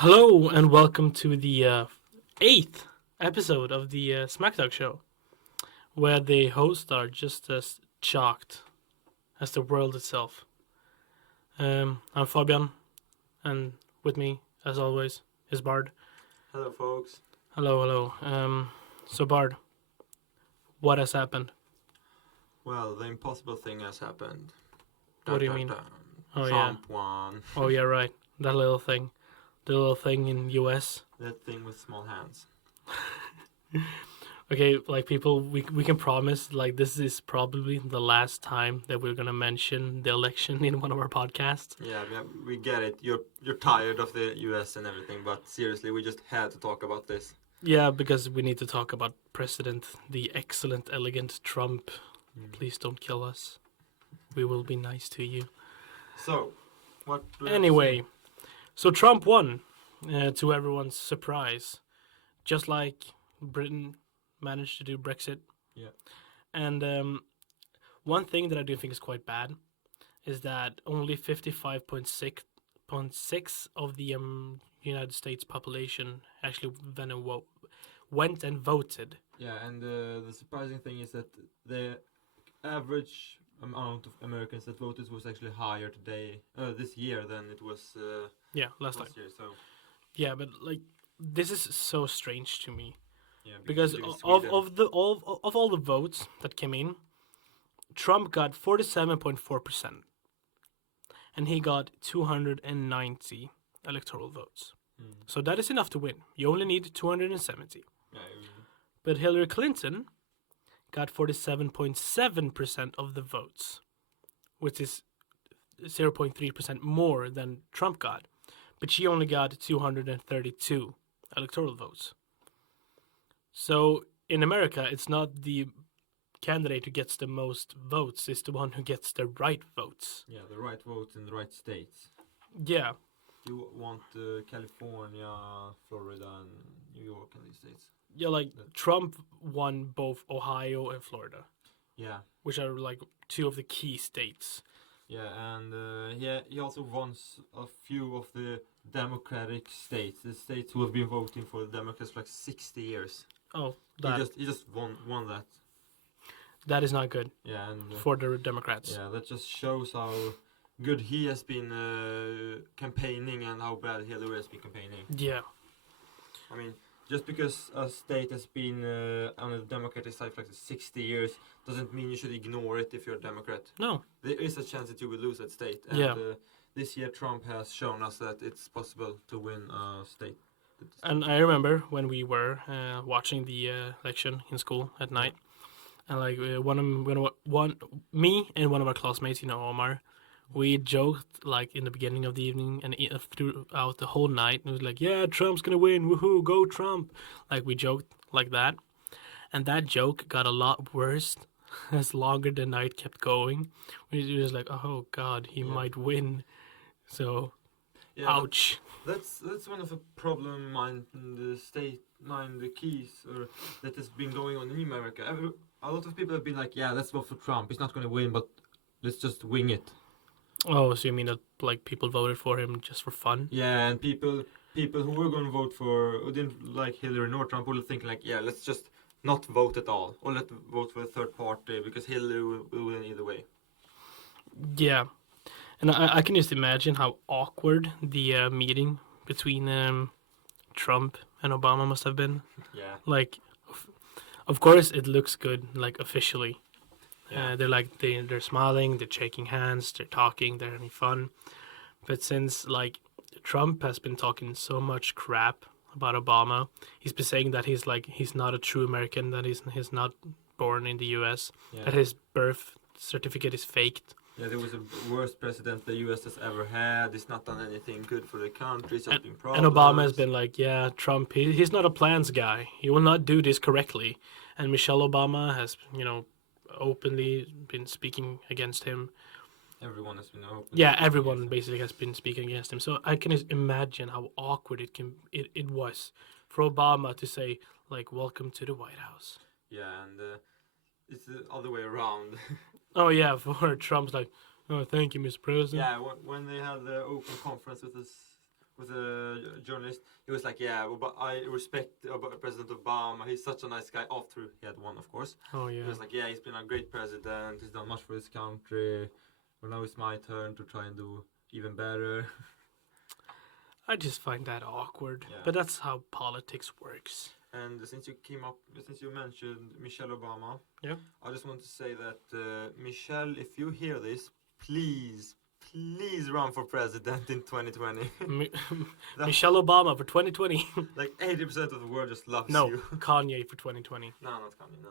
Hello and welcome to the eighth episode of the Smacktalk show, where the hosts are just as shocked as the world itself. I'm Fabian, and with me, as always, is Bard. Hello, folks. Hello, hello. So Bard, what has happened? Well, the impossible thing has happened. What do you mean? Oh, Trump won. Oh yeah, right. That little thing, the little thing in U.S. That thing with small hands. Okay, like people, we can promise like this is probably the last time that we're gonna mention the election in one of our podcasts. Yeah, we get it. You're tired of the U.S. and everything, but seriously, we just had to talk about this. Yeah, because we need to talk about President, the excellent, elegant Trump. Please don't kill us. We will be nice to you. So, what? Anyway, so Trump won, to everyone's surprise, just like Britain managed to do Brexit. Yeah. And one thing that I do think is quite bad is that only 55.6 of the United States population actually went and voted. Yeah, and the surprising thing is that the average amount of Americans that voted was actually higher this year than it was Last time. year. So Yeah, but like this is so strange to me yeah, because of all the votes that came in, Trump got 47.4%, and he got 290 electoral votes. So that is enough to win. You only need 270. Yeah. But Hillary Clinton got 47.7% of the votes, which is 0.3% more than Trump got. But she only got 232 electoral votes. So in America, it's not the candidate who gets the most votes, it's the one who gets the right votes. Yeah, the right votes in the right states. Yeah. You want California, Florida, and New York and these states. Yeah, like Trump won both Ohio and Florida. Yeah. Which are like two of the key states. Yeah, and he also won a few of the Democratic states, the states who have been voting for the Democrats for like 60 years. Oh, he just won that. That is not good. Yeah, and for the Democrats. Yeah, that just shows how good he has been campaigning and how bad Hillary has been campaigning. Yeah. I mean, just because a state has been on the Democratic side for like 60 years doesn't mean you should ignore it if you're a Democrat. No. There is a chance that you will lose that state. And this year Trump has shown us that it's possible to win a state. And I remember when we were watching the election in school at night, and like me and one of our classmates, Omar, we joked like in the beginning of the evening and throughout the whole night. It was like, yeah, Trump's gonna win, woohoo, go Trump! Like we joked like that, and that joke got a lot worse as longer the night kept going. We was like, oh God, he might win. So, ouch. That's one of the problem mind the keys that has been going on in America. A lot of people have been like, yeah, let's vote for Trump. He's not going to win, but let's just wing it. Oh, so you mean that like people voted for him just for fun? Yeah, and people who were going to vote who didn't like Hillary nor Trump will think like, yeah, let's just not vote at all, or let's vote for a third party because Hillary will win either way. Yeah, and I can just imagine how awkward the meeting between Trump and Obama must have been. Yeah. Like, of course, it looks good, like officially. Yeah. They're smiling, they're shaking hands, they're talking, they're having fun. But since like Trump has been talking so much crap about Obama, he's been saying that he's not a true American, that he's not born in the U.S., that his birth certificate is faked. Yeah, there was the worst president the U.S. has ever had. He's not done anything good for the country. It's just been problems. And Obama has been like, yeah, Trump, he's not a plans guy. He will not do this correctly. And Michelle Obama has, openly been speaking against him. Everyone has been open. Yeah, everyone basically has been speaking against him. So I can just imagine how awkward it was for Obama to say, like, welcome to the White House. Yeah, and it's the other way around. Oh, yeah, for Trump's like, oh, thank you, Mr. President. Yeah, when they had the open conference with the journalist, he was like, yeah, but I respect President Obama. He's such a nice guy. After he had won, of course. Oh yeah. He was like, yeah, he's been a great president. He's done much for his country. Well, now it's my turn to try and do even better. I just find that awkward. Yeah. But that's how politics works. And since you mentioned Michelle Obama, Yeah. I just want to say that Michelle, if you hear this, please run for president in 2020. Michelle Obama for 2020. Like 80% of the world just loves No, you. Kanye for 2020. No, not Kanye. No.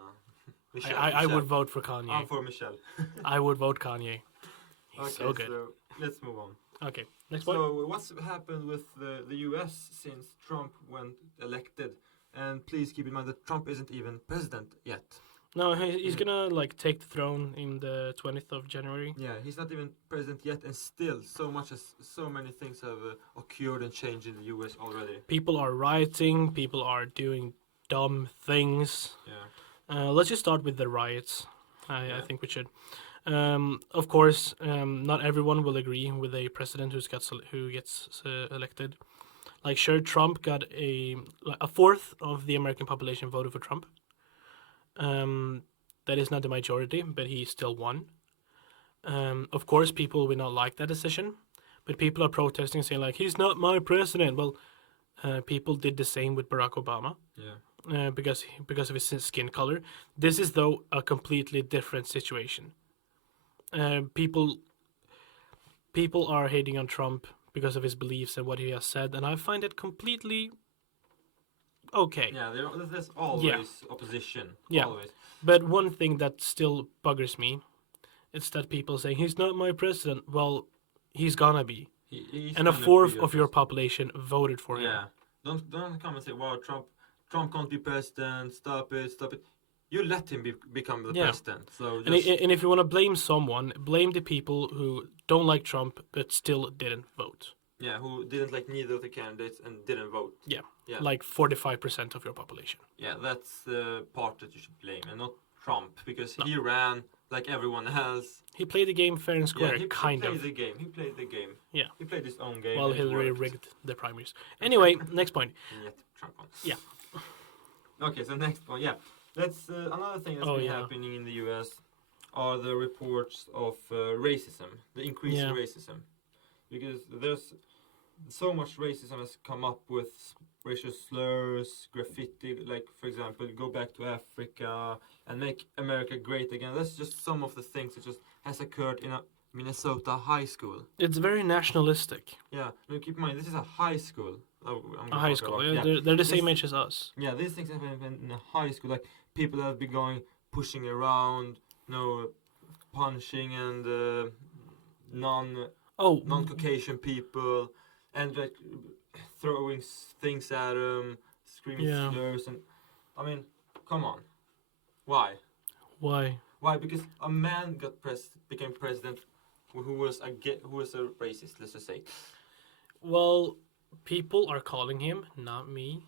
I would vote for Kanye. I'm for Michelle. I would vote Kanye. He's Okay, so good. so let's move on. Okay, next point. So what's happened with the US since Trump went elected? And please keep in mind that Trump isn't even president yet. No, he's gonna like take the throne in the 20th of January. Yeah, he's not even president yet, and still so many things have occurred and changed in the US already. People are rioting. People are doing dumb things. Yeah. Let's just start with the riots. I Yeah. think we should. Of course, not everyone will agree with a president who gets elected. Like, sure, Trump got a fourth of the American population voted for Trump. That is not the majority, but he still won. Of course, people will not like that decision, but people are protesting, saying like, "He's not my president." Well, people did the same with Barack Obama. Yeah. Because of his skin color. This is though a completely different situation. People are hating on Trump because of his beliefs and what he has said, and I find it completely okay. Yeah, there's always opposition. Yeah. Always. But one thing that still buggers me is that people saying he's not my president. Well, he's gonna be, He's and a gonna fourth be of your population voted for him. Yeah. Don't come and say, "Wow, Trump can't be president. Stop it. You let him become the Yeah. president. So And, just, and if you want to blame someone, blame the people who don't like Trump but still didn't vote. yeah, who didn't like neither of the candidates and didn't vote. Yeah. Like 45% of your population. Yeah, that's the part that you should blame, and not Trump, because No. he ran like everyone else. He played the game fair and square, Yeah, he kind played of. the game. He played the game. Yeah. He played his own game. While and it Hillary worked. rigged the primaries. Anyway, next point. And yet Trump won. Yeah. Okay, so next one, yeah. That's another thing that's been happening in the US are the reports of racism, the increase in racism. Because there's so much racism has come up with racial slurs, graffiti, like, for example, go back to Africa and make America great again. That's just some of the things that just has occurred in a Minnesota high school. It's very nationalistic. Yeah, now keep in mind, this is a high school. A high school. Yeah, they're the same age as us. Yeah, these things have happened in a high school. Like, people have been going, pushing around, punching and non-Caucasian people, and like throwing things at them, screaming slurs, and I mean, come on, why? Why? Why? Because a man became president who was a racist. Let's just say. Well, people are calling him, not me.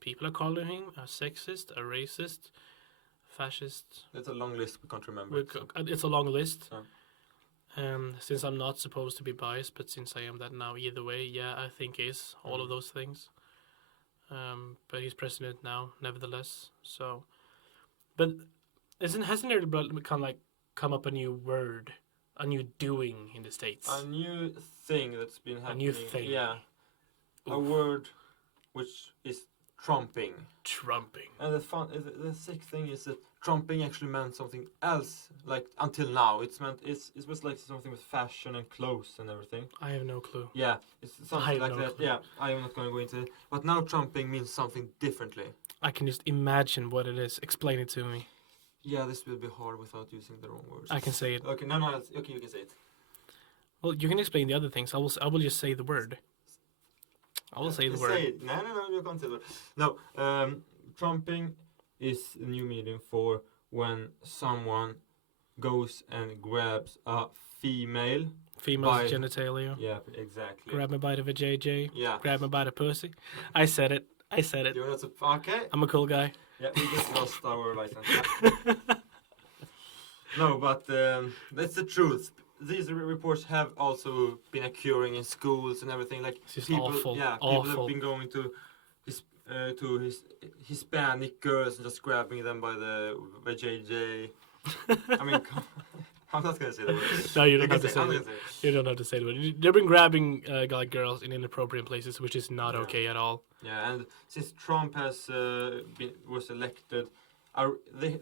People are calling him a sexist, a racist, fascist. That's a long list we can't remember. It's a long list. Oh. Since I'm not supposed to be biased, but since I am that now, either way, yeah, I think is all of those things. But he's president now, nevertheless. So, but hasn't there kind of like come up a new word, a new doing in the States? A new thing that's been happening. A new thing. Yeah. Oof. A word which is trumping. Trumping. And the sick thing is that trumping actually meant something else. Like, until now, it was like something with fashion and clothes and everything. I have no clue. Yeah, it's something like that. Clue. Yeah, I am not going to go into it. But now trumping means something differently. I can just imagine what it is. Explain it to me. Yeah, this will be hard without using the wrong words. I can say it. Okay, no, okay, you can say it. Well, you can explain the other things. I will just say the word. I will say the word. Say it. No, you can't say the word. No, trumping is a new medium for when someone goes and grabs a female's genitalia. Yeah, exactly. Grab me by the vajayjay. Yeah. Grab me by the pussy. I said it. You're not okay. I'm a cool guy. Yeah, we just lost our license. No, but that's the truth. these reports have also been occurring in schools and everything. Like It's just people, awful. yeah, people have been going to his Hispanic girls and just grabbing them by the JJ. I mean, I'm not gonna say the word. No, you don't have to I'm say not it. gonna say it. You don't have to say the word. They've been grabbing like girls in inappropriate places, which is not Yeah. okay at all. Yeah, and since Trump was elected,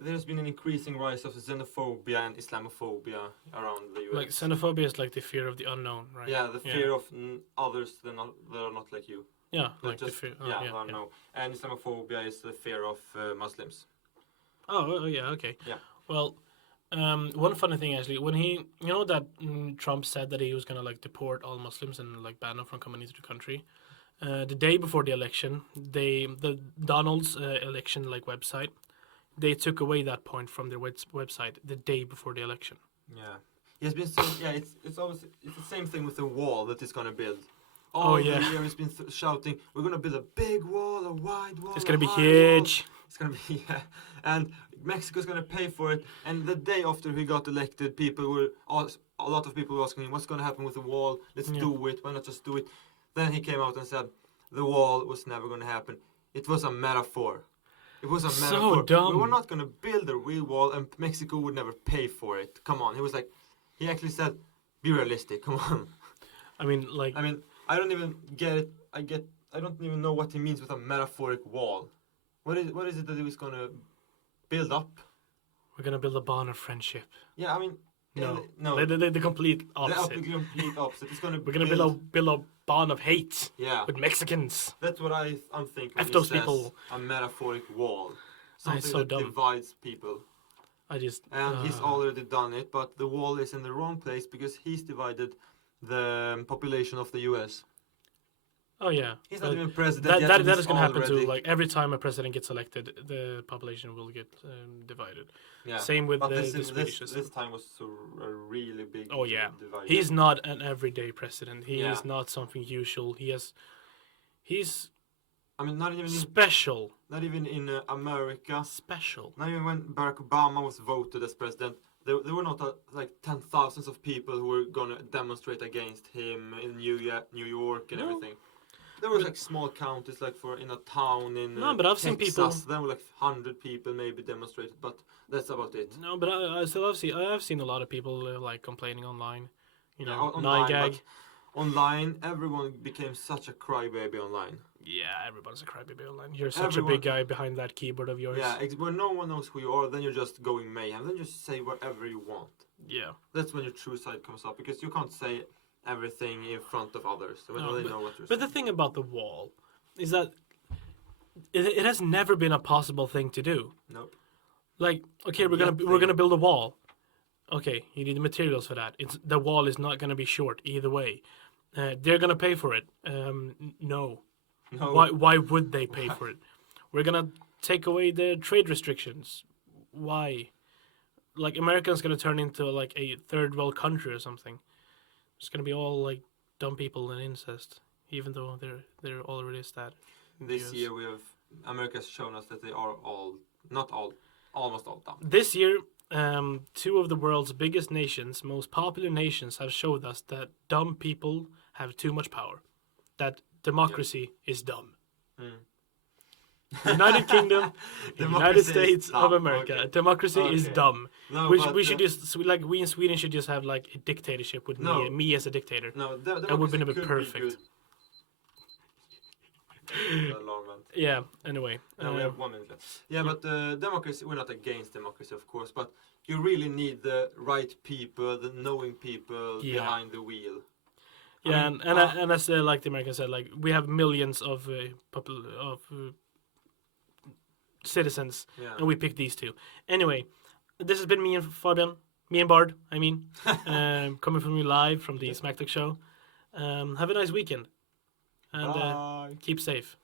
there's been an increasing rise of xenophobia and Islamophobia around the US. Like xenophobia is like the fear of the unknown, right? Yeah, the fear of others that are not like you. Yeah, That like the just, fear. I don't know. And Islamophobia is the fear of Muslims. Oh, yeah, okay. Yeah. Well, one funny thing actually, when that Trump said that he was gonna like deport all Muslims and like ban them from coming into the country. The day before the election, the Donald's election like website, they took away that point from their website the day before the election. Yeah. He has been it's always the same thing with the wall that he's gonna build. Oh, All yeah. the year he's been shouting, we're gonna build a big wall, a wide wall. It's gonna be high huge. wall. It's gonna be and Mexico's gonna pay for it. And the day after he got elected, a lot of people were asking him, what's gonna happen with the wall? Let's do it. Why not just do it? Then he came out and said, the wall was never gonna happen. It was a metaphor. It was a metaphor. So dumb. We were not gonna build a real wall, and Mexico would never pay for it. Come on. He actually said, be realistic. Come on. I mean, I don't even get it. I don't even know what he means with a metaphoric wall. What is it that he was gonna build up? we're gonna build a bond of friendship. Yeah, I mean, No. The complete opposite. The complete opposite. It's gonna We're gonna build a bond of hate yeah. with Mexicans. That's what I'm thinking. F When those he says people. a metaphoric wall. Something so that dumb. divides people. And he's already done it, but the wall is in the wrong place because he's divided the population of the US. Oh yeah. He's not even president yet. That is gonna happen already... too. Like every time a president gets elected, the population will get divided. Yeah. Same with but the Swedish system. this time was a really big Oh yeah. divide. He's not an everyday president. He Yeah. is not something usual. He's I mean, not even special. not even in America. Special. Not even when Barack Obama was voted as president, there were not like 10,000s of people who were gonna demonstrate against him in New York and everything. There was like small counties, like in a town in but I've seen people. There were like 100 people maybe demonstrated, but that's about it. No, but I have seen a lot of people like complaining online. You know, online, gag. but online, everyone became such a crybaby online. Yeah, everyone's a crybaby online. You're such a big guy behind that keyboard of yours. Yeah, when no one knows who you are, then you're just going mayhem. Then you say whatever you want. Yeah. That's when your true side comes up, because you can't say everything in front of others. So when they know what you're saying. But the thing about the wall is that it has never been a possible thing to do. Nope. Like, okay, we're gonna build a wall. Okay, you need the materials for that. The wall is not gonna be short either way. They're gonna pay for it. No. No. Why would they pay for it? We're gonna take away the trade restrictions. Why? Like America's gonna turn into like a third world country or something. It's gonna be all like dumb people and incest, even though they're already a stat. This year America's shown us that they are almost all dumb. This year, two of the world's biggest nations, most popular nations, have showed us that dumb people have too much power. That democracy is dumb. United Kingdom, United States of America. Okay. Democracy is dumb. No, we should just like we in Sweden should just have like a dictatorship with me as a dictator. No, that would have been a bit perfect. Yeah. Anyway, no, we have 1 minute left. Yeah, but democracy. We're not against democracy, of course, but you really need the right people, the knowing people behind the wheel. Yeah, and as like the Americans said, like we have millions of citizens, and we picked these two. Anyway, this has been me and Fabian, me and Bard. I mean, coming from you live from the Smacktalk show. Have a nice weekend, and keep safe.